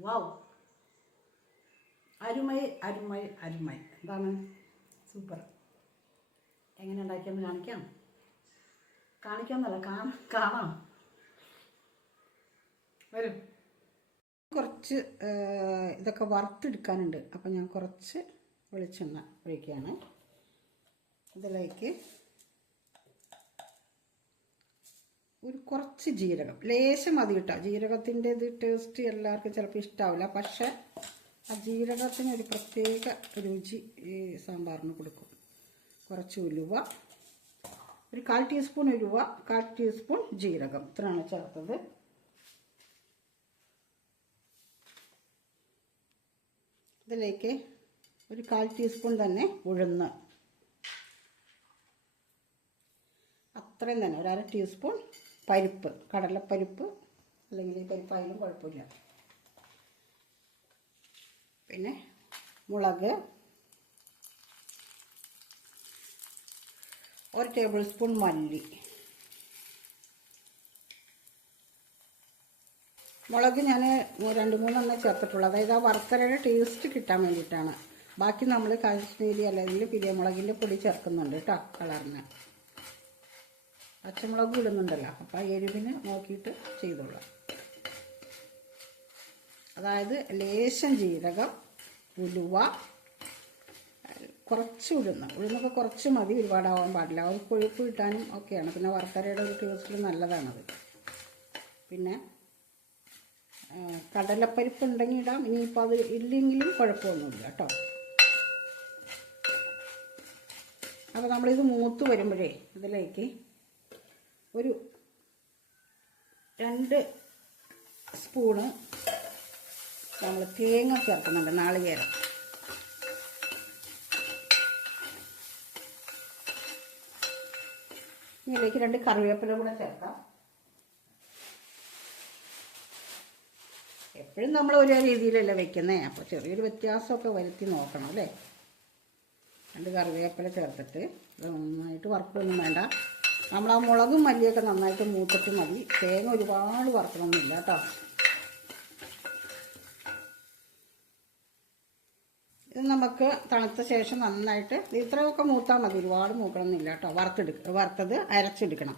വാവ് അരുമൈ അരുമൈ അരുമൈ. എന്താണ്? സൂപ്പർ. എങ്ങനെ ഉണ്ടാക്കിയെന്ന് കാണിക്കാം? കാണിക്കാമെന്നല്ല കാണാം കാണാം. വരും. കുറച്ച് ഇതൊക്കെ വറുത്തെടുക്കാനുണ്ട്. അപ്പം ഞാൻ കുറച്ച് വെളിച്ചെണ്ണ ഒഴിക്കുകയാണ്. ഇതിലേക്ക് ഒരു കുറച്ച് ജീരകം. ലേശം മതി കേട്ടോ. ജീരകത്തിന്റെ ഇത് ടേസ്റ്റ് എല്ലാവർക്കും ചിലപ്പോൾ ഇഷ്ടാവില്ല. പക്ഷെ ആ ജീരകത്തിന് ഒരു പ്രത്യേക രുചി ഈ സാമ്പാറിന് കൊടുക്കും. കുറച്ച് ഉലുവ ഒരു കാൽ ടീസ്പൂൺ ഉലുവ കാൽ ടീസ്പൂൺ ജീരകം. ഇത്രയാണ് ചേർത്തത്. ഇതിലേക്ക് ഒരു കാൽ ടീസ്പൂൺ തന്നെ ഉഴുന്ന്. അത്രയും തന്നെ. ഒരു അര ടീസ്പൂൺ പരിപ്പ് കടലപ്പരിപ്പ് അല്ലെങ്കിൽ പരിപ്പായാലും കുഴപ്പമില്ല. പിന്നെ മുളക് ഒരു ടേബിൾ സ്പൂൺ മല്ലി. മുളക് ഞാൻ രണ്ട് മൂന്നെണ്ണം ചേർത്തിട്ടുള്ളൂ. അതായത് ആ വറുത്തരയുടെ ടേസ്റ്റ് കിട്ടാൻ വേണ്ടിയിട്ടാണ്. ബാക്കി നമ്മൾ കാശ്മീരി അല്ലെങ്കിൽ പിരിയമുളകിന്റെ പൊടി ചേർക്കുന്നുണ്ട് കേട്ടോ കളറിന് പച്ചമുളക് ഇടുന്നുണ്ടല്ലോ. അപ്പം ആ എരിവിന് നോക്കിയിട്ട് ചെയ്തോളാം. അതായത് ലേശം ജീരകം ഉലുവ കുറച്ച് ഉഴുന്ന്. ഉഴുന്നൊക്കെ കുറച്ച് മതി ഒരുപാടാവാൻ പാടില്ല. ഒരു കൊഴുപ്പ് കിട്ടാനും ഒക്കെയാണ്. പിന്നെ വറുത്തരയുടെ ഒരു ടേസ്റ്റിൽ നല്ലതാണത്. പിന്നെ കടലപ്പരിപ്പ് ഉണ്ടെങ്കിൽ ഇടാം. ഇനിയിപ്പോൾ അത് ഇല്ലെങ്കിലും കുഴപ്പമൊന്നുമില്ല കേട്ടോ. അപ്പോൾ നമ്മളിത് മൂത്ത് വരുമ്പോഴേ ഇതിലേക്ക് ഒരു രണ്ട് സ്പൂണ് നമ്മൾ തേങ്ങ ചേർക്കുന്നുണ്ട് നാളികേരം. ഇതിലേക്ക് രണ്ട് കറിവേപ്പില കൂടെ ചേർക്കാം. എപ്പോഴും നമ്മൾ ഒരേ രീതിയിലല്ല വെക്കുന്നേ? അപ്പോൾ ചെറിയൊരു വ്യത്യാസമൊക്കെ വരുത്തി നോക്കണം അല്ലേ? രണ്ട് കറിവേപ്പില ചേർത്തിട്ട്. നന്നായിട്ട് വറുക്കൊന്നും വേണ്ട. നമ്മൾ ആ മുളകും മല്ലിയൊക്കെ നന്നായിട്ട് മൂത്തിട്ട് മതി. തേങ്ങ ഒരുപാട് വറുക്കണമെന്നില്ല കേട്ടോ. ഇത് നമുക്ക് തണുത്ത ശേഷം നന്നായിട്ട് ഇത് ഇത്രയൊക്കെ മൂത്താൽ മതി. ഒരുപാട് മൂക്കണമെന്നില്ല കേട്ടോ. വറുത്തെടുക്ക വറുത്തത് അരച്ചെടുക്കണം.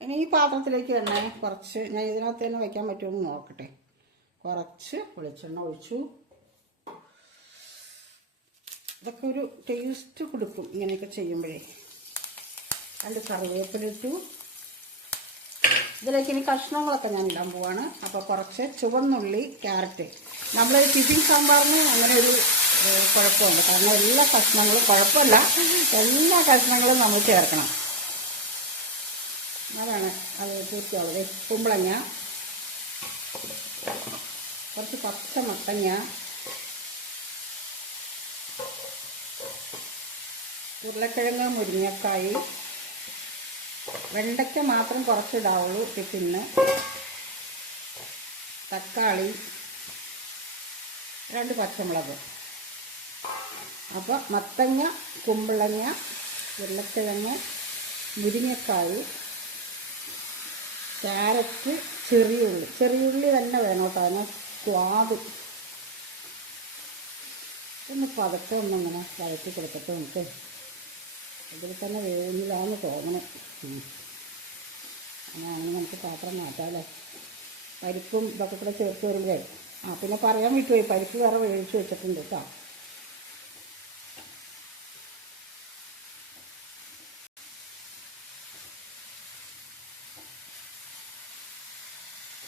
ഇനി ഈ പാത്രത്തിലേക്ക് തന്നെ കുറച്ച് ഞാൻ ഇതിനകത്ത് തന്നെ വയ്ക്കാൻ പറ്റുമെന്ന് നോക്കട്ടെ. കുറച്ച് വെളിച്ചെണ്ണ ഒഴിച്ചു. ഇതൊക്കെ ഒരു ടേസ്റ്റ് കൊടുക്കും ഇങ്ങനെയൊക്കെ ചെയ്യുമ്പോഴേ. രണ്ട് കറിവേപ്പില ഇട്ടു. ഇതിലേക്ക് ഇനി കഷ്ണങ്ങളൊക്കെ ഞാൻ ഇടാൻ പോവാണ്. അപ്പോൾ കുറച്ച് ചുവന്നുള്ളി ക്യാരറ്റ്. നമ്മൾ ടിഫിൻ സാമ്പാറിന് അങ്ങനെ ഒരു കുഴപ്പമുണ്ട്. കാരണം എല്ലാ കഷ്ണങ്ങളും കുഴപ്പമില്ല. എല്ലാ കഷ്ണങ്ങളും നമ്മൾ ചേർക്കണം. അതാണ് അത് പൂർത്തിയാവുന്നത് കുമ്പളങ്ങ. കുറച്ച് പച്ച മത്തങ്ങ. ഉരുളക്കിഴങ്ങ് മുരിങ്ങക്കായി. വെണ്ടയ്ക്ക മാത്രം കുറച്ചിടാവുള്ളൂ. ടിഫിന് തക്കാളി രണ്ട് പച്ചമുളക്. അപ്പോൾ മത്തങ്ങ കുമ്പളങ്ങ ഉരുളക്കിഴങ്ങ് മുരിങ്ങക്കായ് ക്യാരറ്റ് ചെറിയുള്ളി ചെറിയുള്ളി തന്നെ വേണം കേട്ടോ. അതിന് സ്വാദ്. ഒന്ന് പതക്കം ഒന്നിങ്ങനെ വഴറ്റി കൊടുത്തിട്ട് നമുക്ക് ഇതിൽ തന്നെ വേവുന്നില്ലാന്ന് തോന്നണം. അങ്ങനെയാണെങ്കിൽ നമുക്ക് പാത്രം മാറ്റാമല്ലേ പരിപ്പും ഇതൊക്കെ കൂടെ ചേർത്ത് വരുമ്പോഴേ. ആ പിന്നെ പറയാൻ വിട്ടുപോയി പരിപ്പ് വേറെ വേവിച്ച് വെച്ചിട്ടുണ്ട് കേട്ടോ.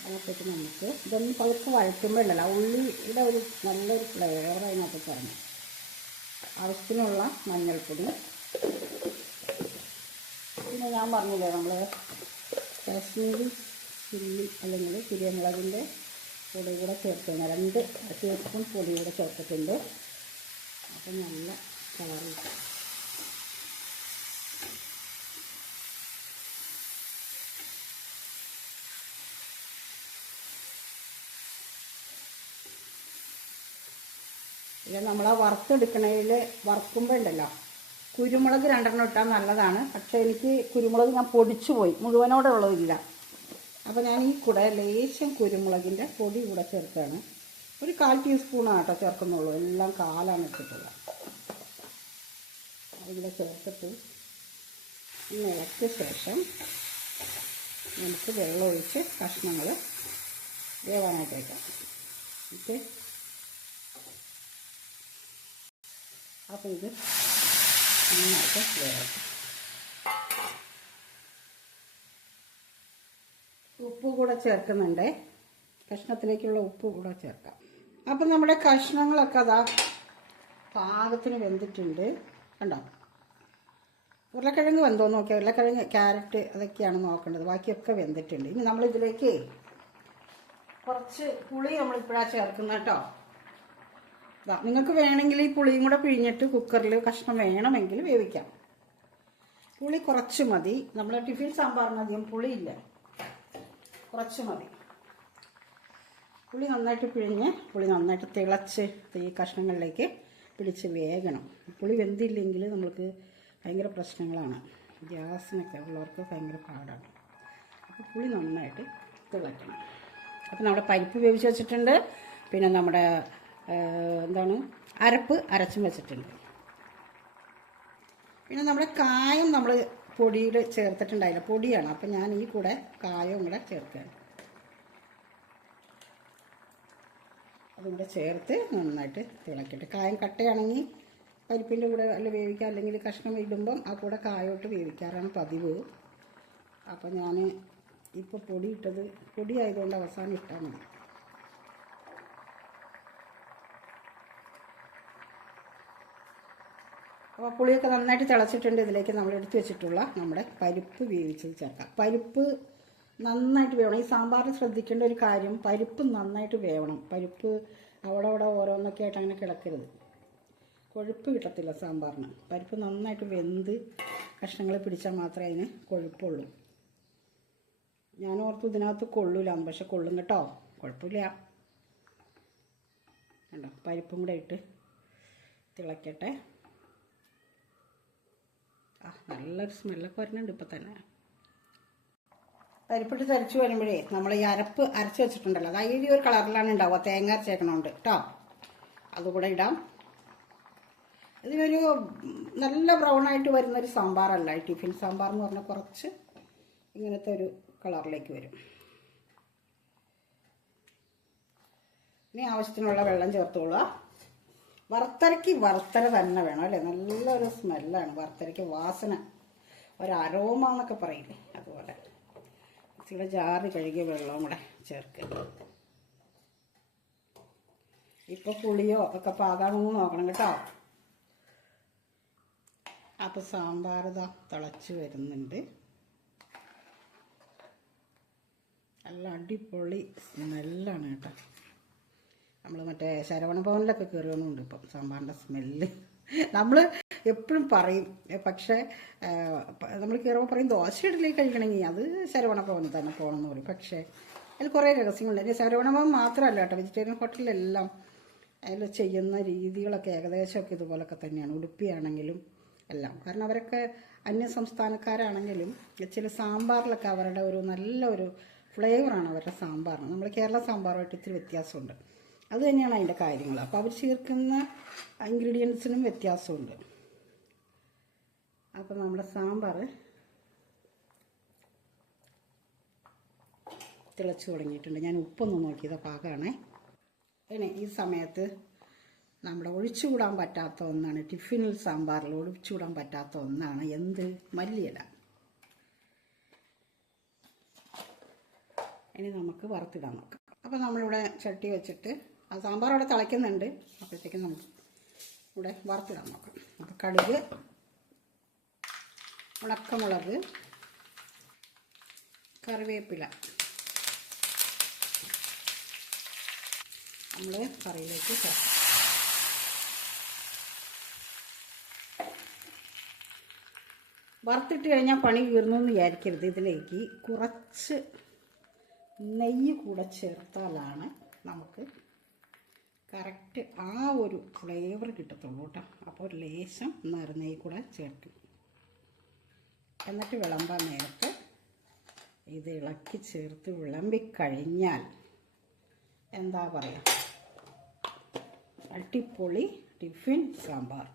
അതിനകത്തേക്ക് നമുക്ക് ഇതൊന്നും പഴുപ്പ് വഴറ്റുമ്പോഴല്ല ഉള്ളിയുടെ ഒരു നല്ലൊരു ഫ്ലേവർ അതിനകത്ത് പറഞ്ഞു ആവശ്യത്തിനുള്ള മഞ്ഞൾപ്പൊടി പിന്നെ ഞാൻ പറഞ്ഞില്ലേ നമ്മൾ കാശ്മീരി ചില്ലി അല്ലെങ്കിൽ കുരുമുളകിന്റെ പൊടി കൂടെ ചേർക്കുന്ന രണ്ട് ടീസ്പൂൺ പൊടി കൂടെ ചേർത്തിട്ടുണ്ട്. അപ്പം നല്ല കളർ കിട്ടും. ഇത് നമ്മൾ ആ വറുത്തെടുക്കണതിൽ വറുക്കുമ്പോൾ ഉണ്ടല്ലോ. കുരുമുളക് രണ്ടെണ്ണം ഇട്ടാൽ നല്ലതാണ്. പക്ഷേ എനിക്ക് കുരുമുളക് ഞാൻ പൊടിച്ചു പോയി. മുഴുവനോടെ ഉള്ളതില്ല അപ്പോൾ ഞാൻ ഈ കൂടെ ലേശം കുരുമുളകിന്റെ പൊടി കൂടെ ചേർക്കുകയാണ്. ഒരു കാൽ ടീസ്പൂണാണ് കേട്ടോ ചേർക്കുന്നുള്ളൂ. എല്ലാം കാലാണ് ഇട്ടിട്ടുള്ളത്. അതിവിടെ ചേർത്തിട്ട് ഇളക്കിയ ശേഷം നമുക്ക് വെള്ളം ഒഴിച്ച് കഷ്ണങ്ങൾ വേവാനായിട്ട് വയ്ക്കാം. ഓക്കെ? അപ്പോൾ ഇത് നന്നായിട്ട് വേവട്ടെ ഉപ്പ് കൂടെ ചേർക്കുന്നുണ്ട്. കഷ്ണത്തിലേക്കുള്ള ഉപ്പ് കൂടെ ചേർക്കാം. അപ്പം നമ്മുടെ കഷ്ണങ്ങളൊക്കെ അതാ പാകത്തിന് വെന്തിട്ടുണ്ട്. കണ്ടോ? ഉരുളക്കിഴങ്ങ് വെന്തോ നോക്കിയാൽ ഉരുളക്കിഴങ്ങ് ക്യാരറ്റ് അതൊക്കെയാണ് നോക്കേണ്ടത്. ബാക്കിയൊക്കെ വെന്തിട്ടുണ്ട്. ഇനി നമ്മളിതിലേക്ക് കുറച്ച് പുളി നമ്മളിപ്പോഴാണ് ചേർക്കുന്നത് കേട്ടോ. നിങ്ങൾക്ക് വേണമെങ്കിൽ ഈ പുളിയും കൂടെ പിഴിഞ്ഞിട്ട് കുക്കറിൽ കഷ്ണം വേണമെങ്കിൽ വേവിക്കാം. പുളി കുറച്ച് മതി. നമ്മൾ ടിഫിൻ സാമ്പാറിന് അധികം പുളിയില്ല. കുറച്ച് മതി. പുളി നന്നായിട്ട് പിഴിഞ്ഞ് പുളി നന്നായിട്ട് തിളച്ച് ഈ കഷ്ണങ്ങളിലേക്ക് പിടിച്ച് വേകണം. പുളി വെന്തില്ലെങ്കിൽ നമ്മൾക്ക് ഭയങ്കര പ്രശ്നങ്ങളാണ്. ഗ്യാസിനൊക്കെ ഉള്ളവർക്ക് ഭയങ്കര പാടാണ്. അപ്പോൾ പുളി നന്നായിട്ട് തിളയ്ക്കണം. അപ്പോൾ നമ്മുടെ പരിപ്പ് വേവിച്ച് വെച്ചിട്ടുണ്ട്. പിന്നെ നമ്മുടെ എന്താണ്? അരപ്പ് അരച്ചും വെച്ചിട്ടുണ്ട്. പിന്നെ നമ്മുടെ കായം നമ്മൾ പൊടിയിൽ ചേർത്തിട്ടുണ്ടായില്ല. പൊടിയാണ്. അപ്പം ഞാൻ ഈ കൂടെ കായവും കൂടെ ചേർക്കുകയാണ്. അതും കൂടെ ചേർത്ത് നന്നായിട്ട് തിളക്കട്ടെ കായം കട്ടയാണെങ്കിൽ പരിപ്പിന്റെ കൂടെ അല്ല വേവിക്കുക അല്ലെങ്കിൽ കഷ്ണം ഇടുമ്പം ആ കൂടെ കായോട്ട് വേവിക്കാറാണ് പതിവ്. അപ്പം ഞാൻ ഇപ്പോൾ പൊടി ഇട്ടത് പൊടി അവസാനം ഇട്ടാൽ മതി. അപ്പോൾ പുളിയൊക്കെ നന്നായിട്ട് തിളച്ചിട്ടുണ്ട്. ഇതിലേക്ക് നമ്മൾ എടുത്തു വെച്ചിട്ടുള്ള നമ്മുടെ പരിപ്പ് വേവിച്ചത് ചേർക്കാം. പരിപ്പ് നന്നായിട്ട് വേവണം. ഈ സാമ്പാറിൽ ശ്രദ്ധിക്കേണ്ട ഒരു കാര്യം പരിപ്പ് നന്നായിട്ട് വേവണം. പരിപ്പ് അവിടെ അവിടെ ഓരോന്നൊക്കെ ആയിട്ട് അങ്ങനെ കിടക്കരുത്. കൊഴുപ്പ് കിട്ടത്തില്ല സാമ്പാറിന്. പരിപ്പ് നന്നായിട്ട് വെന്ത് കഷ്ണങ്ങൾ പിടിച്ചാൽ മാത്രമേ അതിന് കൊഴുപ്പുള്ളൂ. ഞാൻ ഓർത്ത് ഇതിനകത്ത് കൊള്ളൂല പക്ഷെ കൊള്ളും കേട്ടോ. കുഴപ്പമില്ല കണ്ടോ? പരിപ്പും കൂടെ ഇട്ട് തിളയ്ക്കട്ടെ നല്ലൊരു സ്മെല്ലൊക്കെ വരുന്നുണ്ട് ഇപ്പം തന്നെ. പരിപ്പിട്ട് തരച്ചു വരുമ്പോഴേ നമ്മൾ ഈ അരപ്പ് അരച്ച് വെച്ചിട്ടുണ്ടല്ലോ. അത് ഈ ഒരു കളറിലാണ് ഉണ്ടാവുക. തേങ്ങ അരച്ചേക്കണോണ്ട് കേട്ടോ അതുകൂടെ ഇടാം. ഇതിനൊരു നല്ല ബ്രൗൺ ആയിട്ട് വരുന്നൊരു സാമ്പാറല്ല ഈ ടിഫിൻ സാമ്പാർ എന്ന് പറഞ്ഞാൽ കുറച്ച് ഇങ്ങനത്തെ ഒരു കളറിലേക്ക് വരും. ഇനി ആവശ്യത്തിനുള്ള വെള്ളം ചേർത്തോളുക വറുത്തരയ്ക്ക് വറുത്തര തന്നെ വേണം അല്ലേ? നല്ലൊരു സ്മെല്ലാണ് വറുത്തരയ്ക്ക് വാസന. ഒരു അരോമ എന്നൊക്കെ പറയില്ലേ? അതുപോലെ. ഇച്ചിരി ജാറി കഴുകിയ വെള്ളവും കൂടെ ചേർക്കുക. ഇപ്പൊ പുളിയോ ഒക്കെ പാകാണെന്ന് നോക്കണം കേട്ടോ. അപ്പൊ സാമ്പാർ ഇതാ തിളച്ച് വരുന്നുണ്ട്. നല്ല അടിപൊളി സ്മെല്ലാണ് കേട്ടോ. നമ്മൾ മറ്റേ ശരവണ ഭവനിലൊക്കെ കയറുന്നുണ്ട് ഇപ്പം സാമ്പാറിന്റെ സ്മെല്ല്. നമ്മൾ എപ്പോഴും പറയും പക്ഷേ നമ്മൾ കയറുമ്പോൾ പറയും ദോശ ഇടലേക്ക് കഴിക്കണമെങ്കിൽ അത് ശരവണ ഭവനിൽ തന്നെ പോകണമെന്ന് പറയും. പക്ഷേ അതിൽ കുറേ രഹസ്യങ്ങളുണ്ട്. ശരവണ ഭവൻ മാത്രമല്ല കേട്ടോ വെജിറ്റേറിയൻ ഹോട്ടലിലെല്ലാം അതിൽ ചെയ്യുന്ന രീതികളൊക്കെ ഏകദേശമൊക്കെ ഇതുപോലൊക്കെ തന്നെയാണ്. ഉടുപ്പിയാണെങ്കിലും എല്ലാം. കാരണം അവരൊക്കെ അന്യ സംസ്ഥാനക്കാരാണെങ്കിലും ചില സാമ്പാറിലൊക്കെ അവരുടെ ഒരു നല്ല ഒരു ഫ്ലേവറാണ് അവരുടെ സാമ്പാറിന്. നമ്മൾ കേരള സാമ്പാറുമായിട്ട് ഇത്തിരി വ്യത്യാസമുണ്ട്. അത് തന്നെയാണ് അതിന്റെ കാര്യങ്ങൾ. അപ്പോൾ അവർ ചേർക്കുന്ന ഇൻഗ്രീഡിയൻസിനും വ്യത്യാസമുണ്ട്. അപ്പം നമ്മുടെ സാമ്പാർ തിളച്ച് തുടങ്ങിയിട്ടുണ്ട്. ഞാൻ ഉപ്പൊന്ന് നോക്കിയത് പാകമാണേ പിന്നെ ഈ സമയത്ത് നമ്മുടെ ഒഴിച്ചുകൂടാൻ പറ്റാത്ത ഒന്നാണ് ടിഫിനിൽ സാമ്പാറിൽ ഒഴിച്ചുകൂടാൻ പറ്റാത്ത ഒന്നാണ് എന്ത്? മല്ലിയില. ഇനി നമുക്ക് വറുത്തിടാൻ നോക്കാം. അപ്പോൾ നമ്മളിവിടെ ചട്ടി വെച്ചിട്ട് ആ സാമ്പാർ അവിടെ തിളയ്ക്കുന്നുണ്ട്. അപ്പോഴത്തേക്കും നമുക്ക് ഇവിടെ വറുത്തിടാൻ നോക്കാം അപ്പോൾ കടുക് ഉണക്കമുളക് കറിവേപ്പില. നമ്മൾ കറിയിലേക്ക് ചേർക്കാം. വറുത്തിട്ട് കഴിഞ്ഞാൽ പണി തീർന്നു എന്ന് വിചാരിക്കരുത്. ഇതിലേക്ക് കുറച്ച് നെയ്യ് കൂടെ ചേർത്താലാണ് നമുക്ക് കറക്റ്റ് ആ ഒരു ഫ്ലേവർ കിട്ടത്തുള്ളൂ കേട്ടോ അപ്പോൾ ഒരു ലേശം നറുനെയ്യ് കൂടെ ചേർക്കും. എന്നിട്ട് വിളമ്പാൻ നേരത്ത് ഇത് ഇളക്കി ചേർത്ത് വിളമ്പി കഴിഞ്ഞാൽ എന്താ പറയുക അട്ടിപ്പൊളി ടിഫിൻ സാമ്പാർ.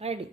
റെഡി.